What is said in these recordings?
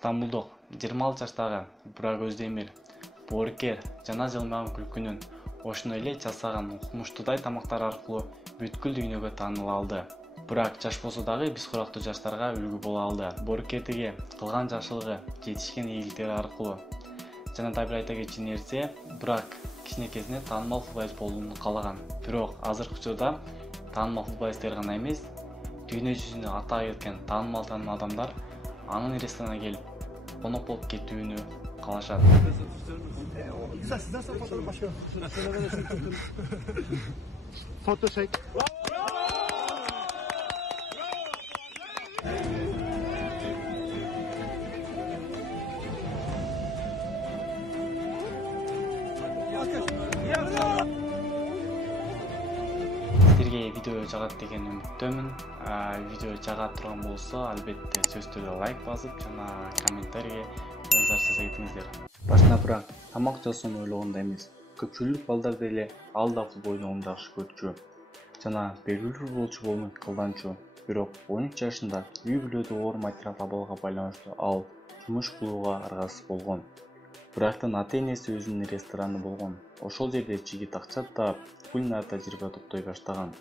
Стамбулдук 26 жаштагы Бурак Өздемир боорукер жана жылмаган күлкүнүн ошондой эле жасаган укмуштуудай тамактар аркылуу бүткүл дүйнөгө тааныла алды. Бурак жаш болсо дагы биз курактуу жаштарга үлгү боло алды. Боорукердиги кылган жакшылыгы, жетишкен ийгиликтери аркылуу жана да бир айта кетчү нерсе, Бурак кичинекесинен таанымал футболчу болууну каалаган. Бирок азыркы учурда таанымал футболисттер гана эмес, дүйнө жүзүнө ата кеткен таанымал адамдар анын ресторанына келип конок болуп кетүүнү каалашат. Сіздерге видео жагат деген үмүттөмүн. Видео жага турган болсо, албетте сөзсүз түрдө лайк басып, жана комментарийге өздөрү жаза кетиңиздер. Башында Бурак тамак жасоону ойлогондой эмес. Көпчүлүк балдар деле ал да футбол ойногонду жакшы көрчү жана белгилүү футболчу болмок кылданчу. Бирок 13 жашында үй бүлөдө оор материалдык абалга байланыштуу ал жумуш кылууга аргасыз болгон. Бурактын ата-энеси өзүнүн рестораны болгон. Ошол жерде жигит акча таап, кулинар тажрыйба топтой баштаган.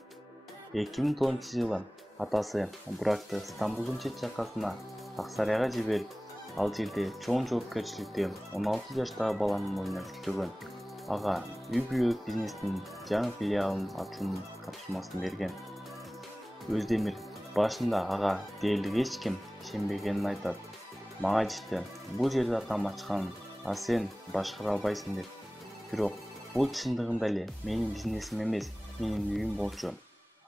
2009-жылы атасы Буракты Стамбулдун чет жакасына Аксарайга жиберип, ал жерде чоң жоопкерчиликти 16 жаштагы баланын мойнуна жүктөгөн. Ага үй бүлөлүк бизнестин жаңы филиалын ачуунун тапшырмасын берген. Өздемир башында ага дээрлик эч ким ишенбегенин айтат. Мага айтышты, бул жерде атам ачкан, а сен башкара албайсың деп. Бирок бул чындыгында эле менин бизнесим эмес, менин үйүм болчу.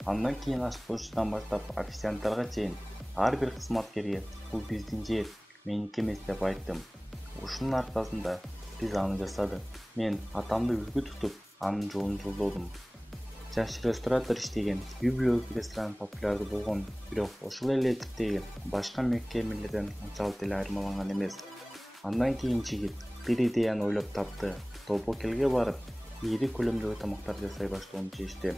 Андан кийин ашпозчудан баштап официанттарга чейин ар бир кызматкерге бул биздин жер, меники эмес деп айттым. Ушунун аркасында биз аны жасадык. Мен атамды үлгү тутуп, анын жолун жолдодум. Жаш ресторатор иштеген үй бүлөлүк ресторан популярдуу болгон, бирок ошол эле типтеги башка мекемелерден анчалык деле айырмаланган эмес. Андан кийин жигит бир идеяны ойлоп тапты. Тобокелге барып, ири көлөмдөгү тамактар жасай баштоону чечти.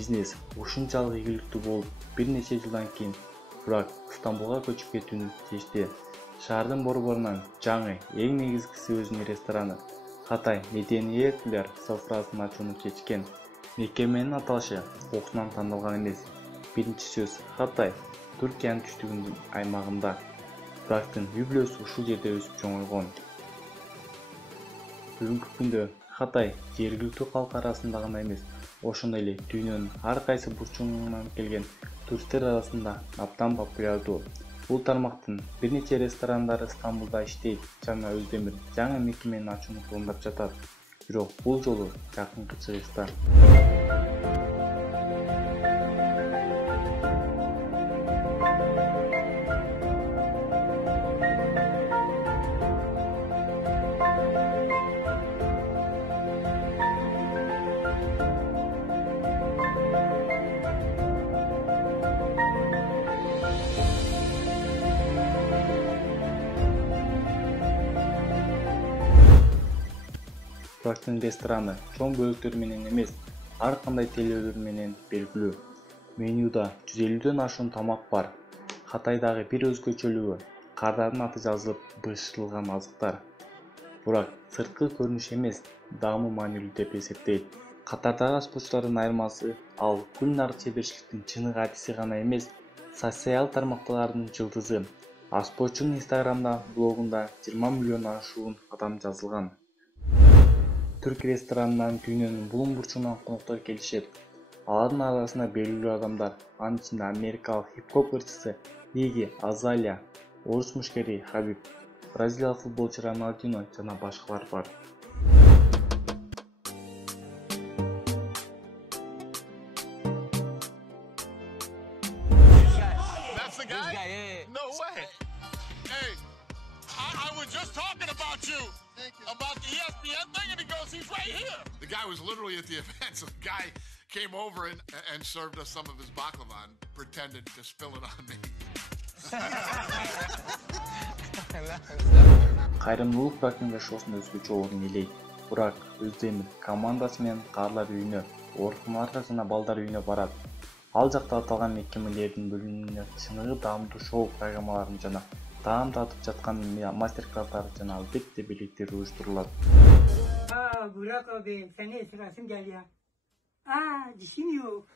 Бизнес ушунчалык ийгиликтүү болуп, бир нече жылдан кийин Бурак Стамбулга көчүп кетүүнү чечти. Шаардын борборунан жаңы, эң негизгиси өзүнүн рестораны Катай Медениеттер софрасын ачууну чечкен. Мекеменин аталышы окуусунан тандалган эмес. Биринчи сөз Катай, Түркиянын түштүгүнүн аймагында. Бурактын үй бүлөсү ушул жерде өсүп чоңойгон. Бүгүнкү күндө Катай жергиликтүү калк арасында гана эмес, ошондой эле дүйнөнүн ар кайсы бурчугунан келген туристтер арасында абдан популярдуу. Бул тармактын бир нече ресторандары Стамбулда иштейт жана Өздемир жаңы мекемени ачууну пландап жатат. Бирок бул жолу жакынкы чыгышта. Бурактын рестораны чоң бөлүктөр менен эмес, ар кандай телөлөр менен белгилүү. Менюда 150дөн ашуун тамак бар. Катайдагы бир өзгөчөлүгү кардардын аты жазылып бышырылган азыктар. Бурак сырткы көрүнүш эмес, даамы маанилүү деп эсептейт. Катардагы ашпозчулардын айырмасы ал кулинардык чеберчиликтин чыныгы адиси гана эмес, социал тармактардын жылдызы. Ашпозчунун Instagram'да блогунда 20 миллион ашуун адам жазылган. Түрк ресторанынан дүйнөнүн булуң бурчугунан коноктор келишет. Алардын арасында белгилүү адамдар, анын ичинде америкалык хип-хоп ырчысы Иги Азалия, орус мушкери Хабиб, бразилиялык футболчу Рональдино жана башкалар бар. That's the guy? No way. Hey, I was just talking about you. About the ESPN thing, and he goes, he's right here. The guy was literally at the event, so the guy came over and served us some of his baklava and pretended to spill it on me. Кайрымдуулук Бурактын жашоосунда өзгөчө орун ээлейт. Бурак Өздемир командасы менен каарлар үйүнө, ооруканаларга жана балдар үйүнө барат. Ал жакта аталган мекемелердин бөлүмүнө чыныгы даамдуу шоу программаларын жана таам татып жаткан мастер-класстар жана албетте бийликтер уюштурулат. Burak abi, seni ısırasım geliyor. Dişim yok.